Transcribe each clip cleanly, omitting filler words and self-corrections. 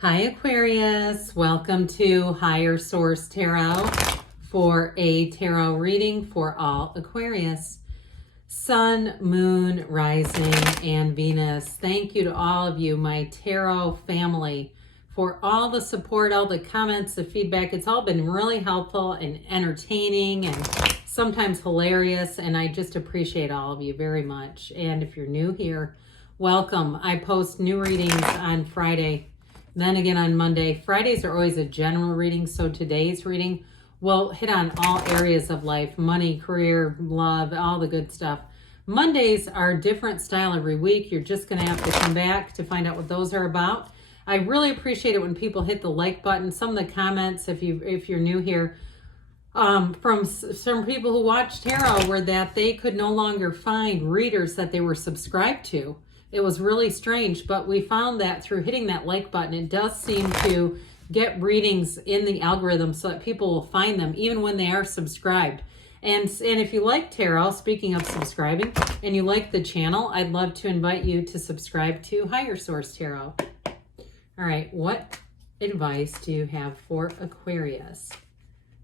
Hi Aquarius, welcome to Higher Source Tarot for a tarot reading for all Aquarius. Sun, Moon, Rising, and Venus. Thank you to all of you, my tarot family, for all the support, all the comments, the feedback. It's all been really helpful and entertaining and sometimes hilarious, and I just appreciate all of you very much. And if you're new here, welcome. I post new readings on Friday, then again on Monday. Fridays are always a general reading, so today's reading will hit on all areas of life: money, career, love, all the good stuff. Mondays are a different style every week. You're just going to have to come back to find out what those are about. I really appreciate it when people hit the like button. Some of the comments, if you're new here, from some people who watch tarot, were that they could no longer find readers that they were subscribed to. It was really strange, but we found that through hitting that like button, it does seem to get readings in the algorithm so that people will find them even when they are subscribed. And if you like tarot, speaking of subscribing, and you like the channel, I'd love to invite you to subscribe to Higher Source Tarot. All right, what advice do you have for Aquarius?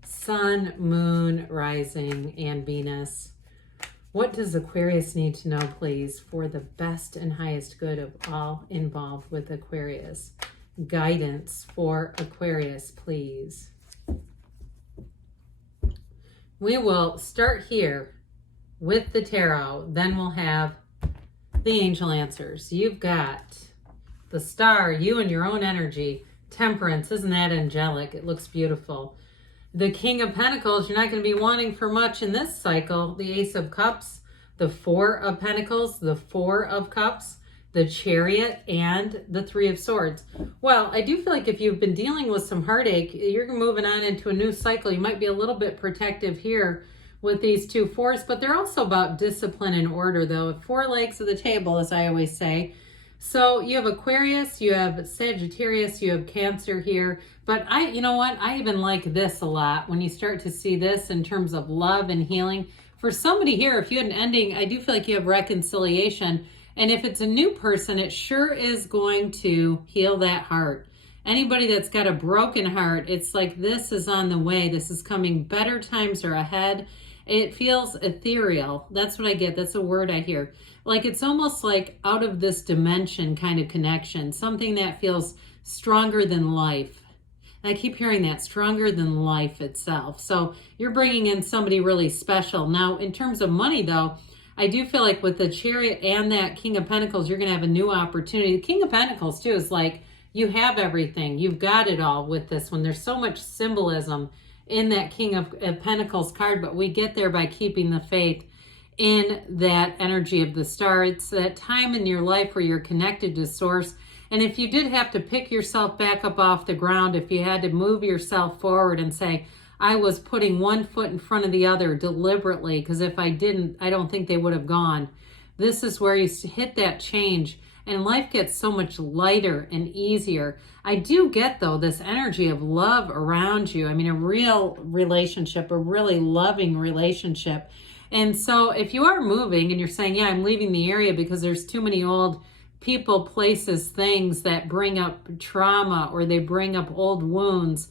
Sun, Moon, Rising, and Venus. What does Aquarius need to know, please, for the best and highest good of all involved with Aquarius? Guidance for Aquarius, please. We will start here with the tarot, then we'll have the angel answers. You've got the star, you and your own energy. Temperance, isn't that angelic? It looks beautiful. The King of Pentacles, you're not going to be wanting for much in this cycle. The Ace of Cups, the Four of Pentacles, the Four of Cups, the Chariot, and the Three of Swords. Well, I do feel like if you've been dealing with some heartache, you're moving on into a new cycle. You might be a little bit protective here with these two fours, but they're also about discipline and order, though. Four legs of the table, as I always say. So you have Aquarius, you have Sagittarius, you have Cancer here. But you know what? I even like this a lot when you start to see this in terms of love and healing. For somebody here, if you had an ending, I do feel like you have reconciliation. And if it's a new person, it sure is going to heal that heart. Anybody that's got a broken heart, it's like this is on the way. This is coming. Better times are ahead. It feels ethereal. That's what I get. That's a word I hear. Like it's almost like out of this dimension kind of connection. Something that feels stronger than life. And I keep hearing that, stronger than life itself. So you're bringing in somebody really special. Now, in terms of money, though, I do feel like with the Chariot and that King of Pentacles, you're going to have a new opportunity. The King of Pentacles, too, is like you have everything. You've got it all with this one. There's so much symbolism in that King of Pentacles card, but we get there by keeping the faith in that energy of the star. It's that time in your life where you're connected to Source. And if you did have to pick yourself back up off the ground, if you had to move yourself forward and say, I was putting one foot in front of the other deliberately, because if I didn't, I don't think they would have gone. This is where you hit that change and life gets so much lighter and easier. I do get, though, this energy of love around you. I mean, a real relationship, a really loving relationship. And so if you are moving and you're saying, yeah, I'm leaving the area because there's too many old people, places, things that bring up trauma or they bring up old wounds.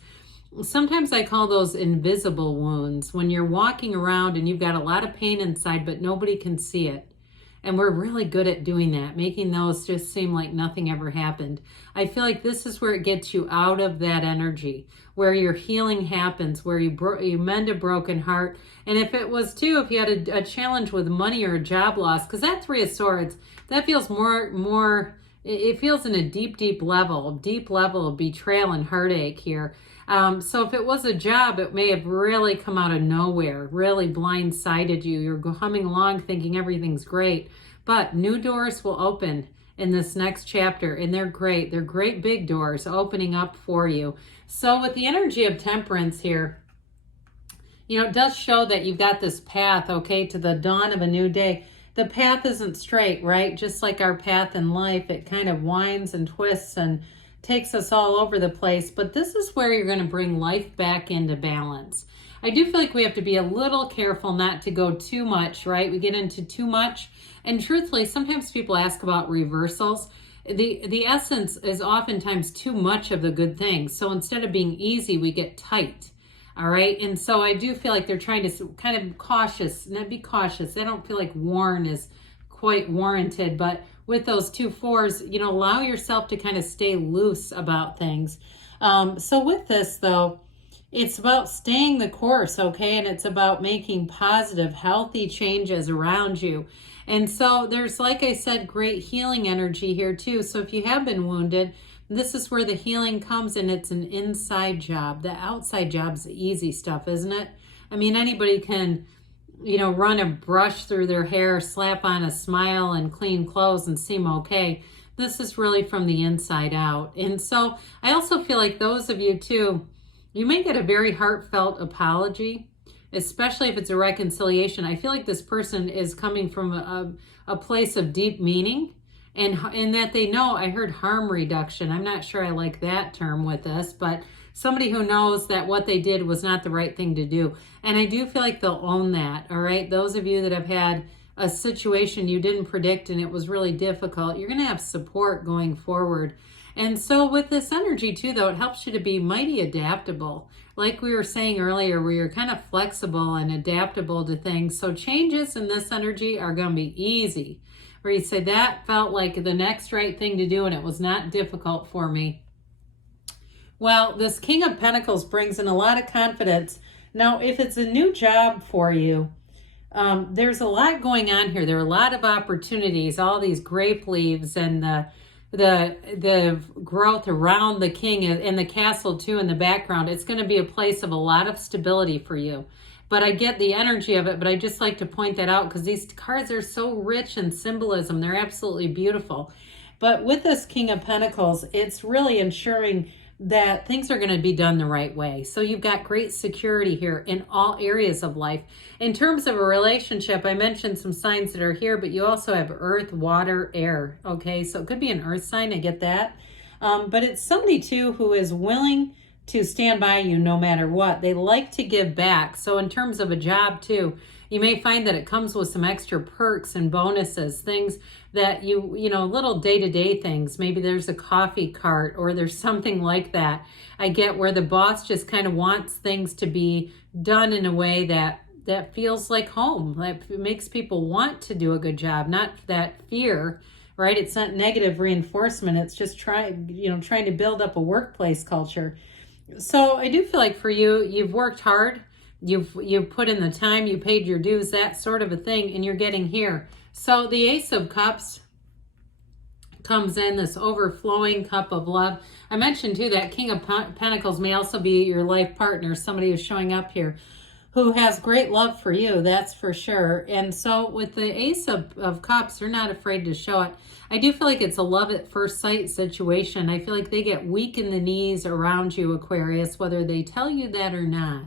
Sometimes I call those invisible wounds. When you're walking around and you've got a lot of pain inside, but nobody can see it. And we're really good at doing that, making those just seem like nothing ever happened. I feel like this is where it gets you out of that energy, where your healing happens, where you mend a broken heart. And if it was too, if you had a challenge with money or a job loss, because that Three of Swords, that feels more, it feels in a deep level of betrayal and heartache here. So if it was a job, it may have really come out of nowhere, really blindsided you. You're humming along thinking everything's great, but new doors will open in this next chapter, and they're great. They're great big doors opening up for you. So with the energy of Temperance here, you know, it does show that you've got this path, okay, to the dawn of a new day. The path isn't straight, right? Just like our path in life, it kind of winds and twists and takes us all over the place, but this is where you're going to bring life back into balance. I do feel like we have to be a little careful not to go too much, right? We get into too much, and truthfully, sometimes people ask about reversals. the essence is oftentimes too much of the good things. So instead of being easy, we get tight. All right. And so I do feel like they're trying to kind of cautious, not be cautious. I don't feel like warn is quite warranted, but with those 2 4s, you know, allow yourself to kind of stay loose about things. So with this though, it's about staying the course, okay? And it's about making positive, healthy changes around you. And so there's, like I said, great healing energy here too. So if you have been wounded, this is where the healing comes, and it's an inside job. The outside job's the easy stuff, isn't it? I mean, anybody can, you know, run a brush through their hair, slap on a smile and clean clothes and seem okay. This is really from the inside out. And so I also feel like those of you too, you may get a very heartfelt apology, especially if it's a reconciliation. I feel like this person is coming from a place of deep meaning, and that they know. I heard harm reduction. I'm not sure I like that term with this, but somebody who knows that what they did was not the right thing to do. And I do feel like they'll own that, all right? Those of you that have had a situation you didn't predict and it was really difficult, you're going to have support going forward. And so with this energy too, though, it helps you to be mighty adaptable. Like we were saying earlier, where you're kind of flexible and adaptable to things. So changes in this energy are going to be easy. Where you say, that felt like the next right thing to do and it was not difficult for me. Well, this King of Pentacles brings in a lot of confidence. Now, if it's a new job for you, there's a lot going on here. There are a lot of opportunities, all these grape leaves and the growth around the king and the castle too in the background. It's going to be a place of a lot of stability for you. But I get the energy of it, but I just like to point that out because these cards are so rich in symbolism. They're absolutely beautiful. But with this King of Pentacles, it's really ensuring that things are going to be done the right way. So you've got great security here in all areas of life. In terms of a relationship, I mentioned some signs that are here, but you also have earth, water, air. Okay, so it could be an earth sign. I get that. But it's somebody too who is willing to stand by you no matter what. They like to give back. So in terms of a job too, you may find that it comes with some extra perks and bonuses, things that you know, little day-to-day things. Maybe there's a coffee cart or there's something like that. I get where the boss just kind of wants things to be done in a way that feels like home, that makes people want to do a good job, not that fear, right? It's not negative reinforcement. It's just trying to build up a workplace culture. So I do feel like for you, you've worked hard, you've put in the time, you paid your dues, that sort of a thing, and you're getting here. So the Ace of Cups comes in, this overflowing cup of love. I mentioned too that King of Pentacles may also be your life partner, somebody who's showing up here who has great love for you, that's for sure. And so with the Ace of Cups, you're not afraid to show it. I do feel like it's a love at first sight situation. I feel like they get weak in the knees around you, Aquarius, whether they tell you that or not.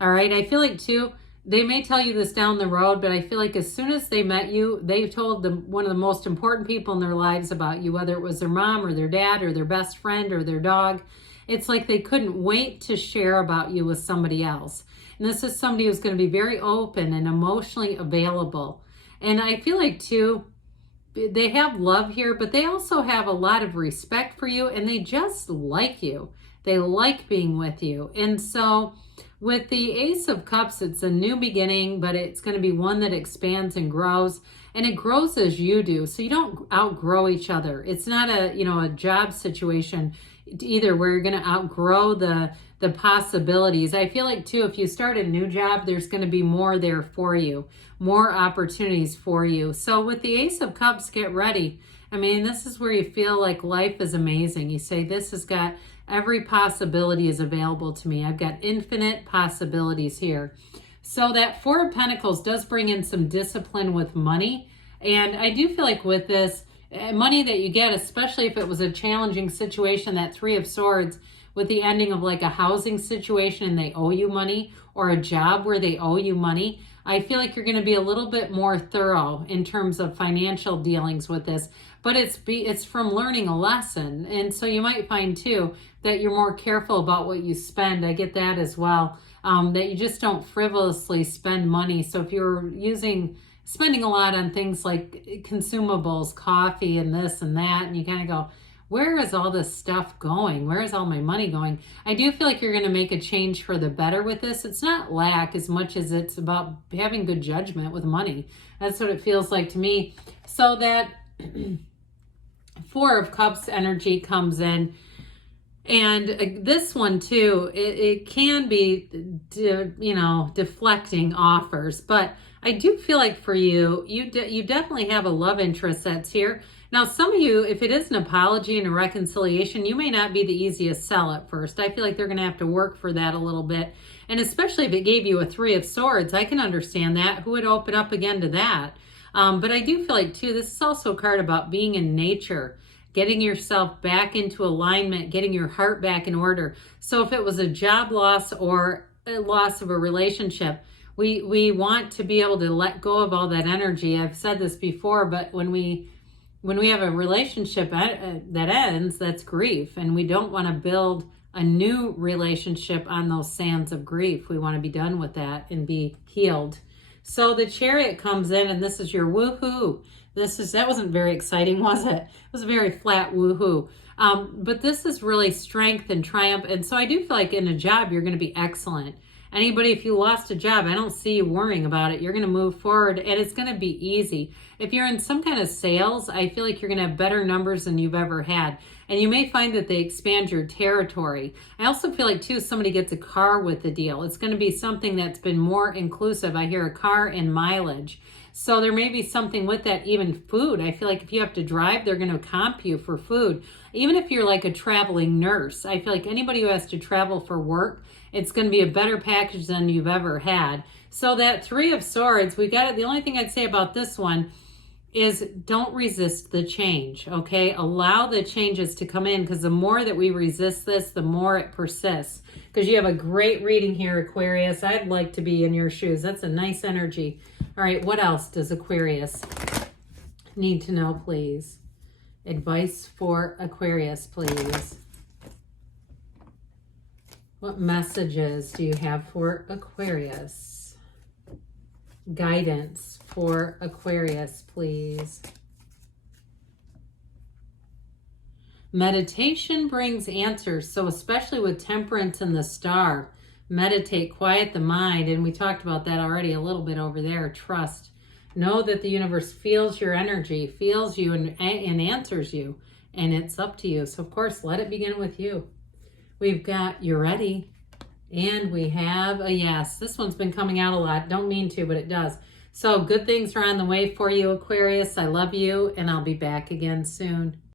All right, I feel like too, they may tell you this down the road, but I feel like as soon as they met you, they told one of the most important people in their lives about you, whether it was their mom or their dad or their best friend or their dog. It's like they couldn't wait to share about you with somebody else. And this is somebody who's going to be very open and emotionally available. And I feel like too, they have love here, but they also have a lot of respect for you, and they just like you. They like being with you. And so with the Ace of Cups, it's a new beginning, but it's going to be one that expands and grows, and it grows as you do. So you don't outgrow each other. It's not a job situation either where you're going to outgrow the possibilities. I feel like too, if you start a new job, there's going to be more there for you, more opportunities for you. So with the Ace of Cups, get ready. I mean, this is where you feel like life is amazing. You say, this has got every possibility is available to me. I've got infinite possibilities here. So that Four of Pentacles does bring in some discipline with money. And I do feel like with this, money that you get, especially if it was a challenging situation, that Three of Swords, with the ending of like a housing situation and they owe you money, or a job where they owe you money, I feel like you're going to be a little bit more thorough in terms of financial dealings with this. But it's from learning a lesson. And so you might find too that you're more careful about what you spend. I get that as well. That you just don't frivolously spend money. So if you're using spending a lot on things like consumables, coffee and this and that. And you kind of go, where is all this stuff going? Where is all my money going? I do feel like you're going to make a change for the better with this. It's not lack as much as it's about having good judgment with money. That's what it feels like to me. So that Four of Cups energy comes in. And this one too, it can be, deflecting offers. But I do feel like for you, you definitely have a love interest that's here. Now, some of you, if it is an apology and a reconciliation, you may not be the easiest sell at first. I feel like they're going to have to work for that a little bit. And especially if it gave you a Three of Swords, I can understand that. Who would open up again to that? But I do feel like, too, this is also a card about being in nature, getting yourself back into alignment, getting your heart back in order. So if it was a job loss or a loss of a relationship, we want to be able to let go of all that energy. I've said this before, but when we have a relationship that ends, that's grief. And we don't want to build a new relationship on those sands of grief. We want to be done with that and be healed. So the Chariot comes in, and this is your woohoo. That wasn't very exciting, was it? It was a very flat woohoo. But this is really strength and triumph. And so I do feel like in a job, you're going to be excellent. Anybody, if you lost a job, I don't see you worrying about it. You're going to move forward, and it's going to be easy. If you're in some kind of sales, I feel like you're going to have better numbers than you've ever had. And you may find that they expand your territory. I also feel like, too, somebody gets a car with the deal. It's going to be something that's been more inclusive. I hear a car and mileage. So there may be something with that, even food. I feel like if you have to drive, they're going to comp you for food. Even if you're like a traveling nurse, I feel like anybody who has to travel for work, it's going to be a better package than you've ever had. So that Three of Swords, we got it. The only thing I'd say about this one is don't resist the change, okay? Allow the changes to come in, because the more that we resist this, the more it persists. Because you have a great reading here, Aquarius. I'd like to be in your shoes. That's a nice energy. All right, what else does Aquarius need to know, please? Advice for Aquarius, please. What messages do you have for Aquarius? Guidance for Aquarius, please. Meditation brings answers. So especially with Temperance and the Star, meditate, quiet the mind. And we talked about that already a little bit over there. Trust. Know that the universe feels your energy, feels you, and answers you. And it's up to you. So, of course, let it begin with you. We've got you're ready. And we have a yes. This one's been coming out a lot. Don't mean to, but it does. So good things are on the way for you, Aquarius. I love you, and I'll be back again soon.